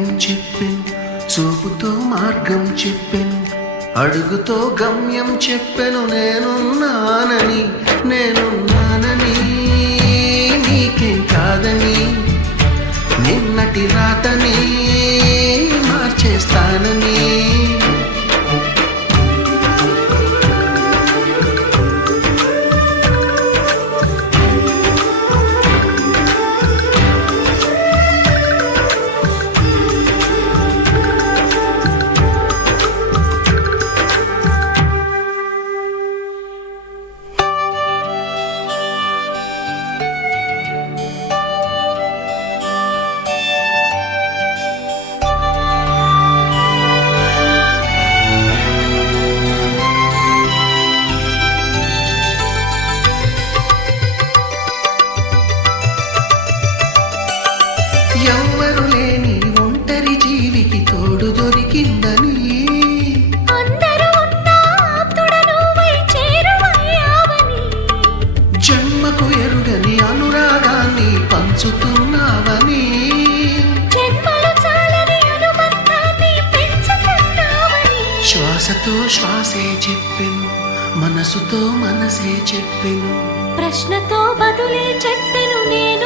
ధైర్యం చెప్పెను, చూపుతో మార్గం చెప్పెను, అడుగుతో గమ్యం చెప్పెను. నేనున్నానని నీకేం కాదని, నిన్నటి రాతని మార్చేస్తానని. ఎవ్వరు లేని ఒంటరి జీవికి తోడు దొరికిందని, అందరూ ఉన్నా ఆప్తుడను వై చేరువయ్యావని, జన్మకు ఎరుగని అనురాగాన్ని పంచుతున్నావని, జన్మలు చాలని అనుబంధాన్ని పెంచుతున్నావని. శ్వాసతో శ్వాసే చెప్పెను, మనసుతో మనసే చెప్పెను, ప్రశ్నతో బదులే చెప్పెను నేను